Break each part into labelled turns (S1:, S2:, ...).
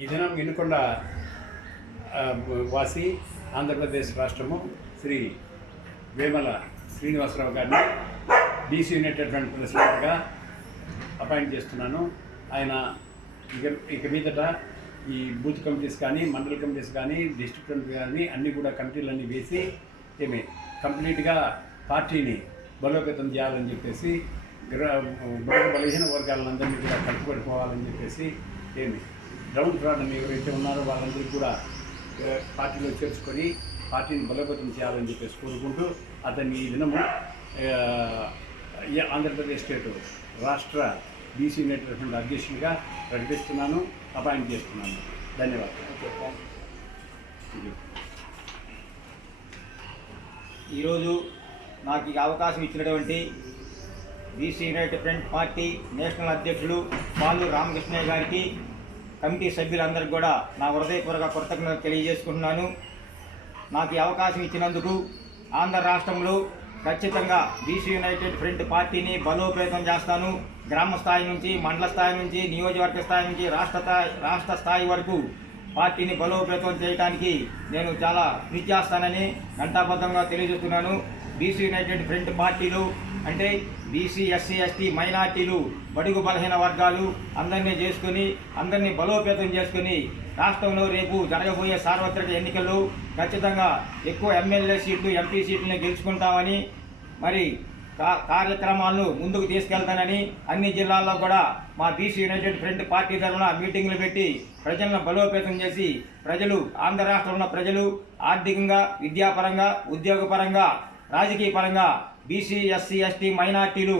S1: ఈ దినం వినుకొండ వాసి ఆంధ్రప్రదేశ్ రాష్ట్రము శ్రీ వేమల శ్రీనివాసరావు గారిని బీసీ యునైటెడ్ ఫ్రంట్ ప్రెసిడెంట్గా అపాయింట్ చేస్తున్నాను. ఆయన ఇక ఇక మీదట ఈ బూత్ కమిటీస్ కానీ మండల కమిటీస్ కానీ డిస్ట్రిక్ట్ కమిటీ కానీ అన్నీ కూడా కమిటీలన్నీ వేసి ఏమి కంప్లీట్గా పార్టీని బలోపేతం చేయాలని చెప్పేసి గ్ర- బడుగు బలహీన వర్గాలందరినీ కూడా కట్టుబడిపోవాలని చెప్పేసి ఏమి గ్రౌండ్ ఫ్రాడ్ ఎవరైతే ఉన్నారో వాళ్ళందరూ కూడా పార్టీలో చేర్చుకొని పార్టీని బలోపేతం చేయాలని చెప్పేసి కోరుకుంటూ అతన్ని ఈ దినము ఆంధ్రప్రదేశ్ స్టేట్ రాష్ట్ర బీసీ నెట్వర్క్ అధ్యక్షునిగా ప్రకటిస్తున్నాను అపాయింట్ చేస్తున్నాను. ధన్యవాదాలు.
S2: ఈరోజు నాకు ఈ అవకాశం ఇచ్చినటువంటి BC united front party national అధ్యక్షులు పాలు రామకృష్ణయ్య గారికి కమిటీ సభ్యులందరికీ కూడా నా హృదయపూర్వక కృతజ్ఞతలు తెలియజేసుకుంటున్నాను. నాకు ఈ అవకాశం ఇచ్చినందుకు ఆంధ్ర రాష్ట్రంలో ఖచ్చితంగా బీసీ యునైటెడ్ ఫ్రంట్ పార్టీని బలోపేతం చేస్తాను. గ్రామ స్థాయి నుంచి మండల స్థాయి నుంచి నియోజకవర్గ స్థాయి నుంచి రాష్ట్ర స్థాయి రాష్ట్ర స్థాయి వరకు పార్టీని బలోపేతం చేయడానికి నేను చాలా కృషి చేస్తానని ఘంటాబద్ధంగా తెలియజేస్తున్నాను. బీసీ యునైటెడ్ ఫ్రంట్ పార్టీలు అంటే బీసీ ఎస్సీ ఎస్టీ మైనార్టీలు బడుగు బలహీన వర్గాలు అందరినీ చేసుకుని అందరినీ బలోపేతం చేసుకుని రాష్ట్రంలో రేపు జరగబోయే సార్వత్రిక ఎన్నికల్లో ఖచ్చితంగా ఎక్కువ ఎమ్మెల్యే సీట్లు ఎంపీ సీట్లను గెలుచుకుంటామని మరి కా- కార్యక్రమాలను ముందుకు తీసుకెళ్తానని అన్ని జిల్లాల్లో కూడా మా బీసీ యునైటెడ్ ఫ్రంట్ పార్టీ తరఫున మీటింగ్లు పెట్టి ప్రజలను బలోపేతం చేసి ప్రజలు ఆంధ్ర రాష్ట్రంలో ఉన్న ప్రజలు ఆర్థికంగా విద్యాపరంగా ఉద్యోగపరంగా రాజకీయ పరంగా బీసీ ఎస్సీ ఎస్టీ మైనార్టీలు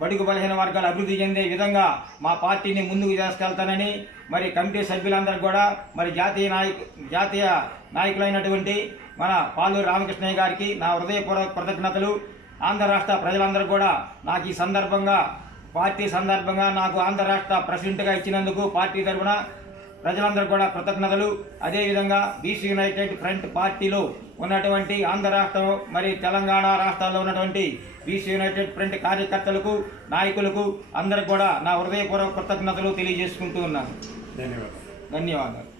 S2: బడుగు బలహీన వర్గాలు అభివృద్ధి చెందే విధంగా మా పార్టీని ముందుకు తీసుకెళ్తానని మరి కమిటీ సభ్యులందరూ కూడా మరి జాతీయ నాయకు జాతీయ నాయకులైనటువంటి మన పాలూరు రామకృష్ణయ్య గారికి నా హృదయపూర్వక కృతజ్ఞతలు. ఆంధ్ర రాష్ట్ర ప్రజలందరూ కూడా నాకు ఈ సందర్భంగా పార్టీ సందర్భంగా నాకు ఆంధ్ర రాష్ట్ర ప్రెసిడెంట్గా ఇచ్చినందుకు పార్టీ తరఫున ప్రజలందరూ కూడా కృతజ్ఞతలు. అదేవిధంగా బీసీ యునైటెడ్ ఫ్రంట్ పార్టీలో ఉన్నటువంటి ఆంధ్ర రాష్ట్రం మరి తెలంగాణ రాష్ట్రాల్లో ఉన్నటువంటి బీసీ యునైటెడ్ ఫ్రంట్ కార్యకర్తలకు నాయకులకు అందరికి కూడా నా హృదయపూర్వక కృతజ్ఞతలు తెలియజేసుకుంటూ ఉన్నాను.
S1: ధన్యవాదాలు.
S2: ధన్యవాదాలు.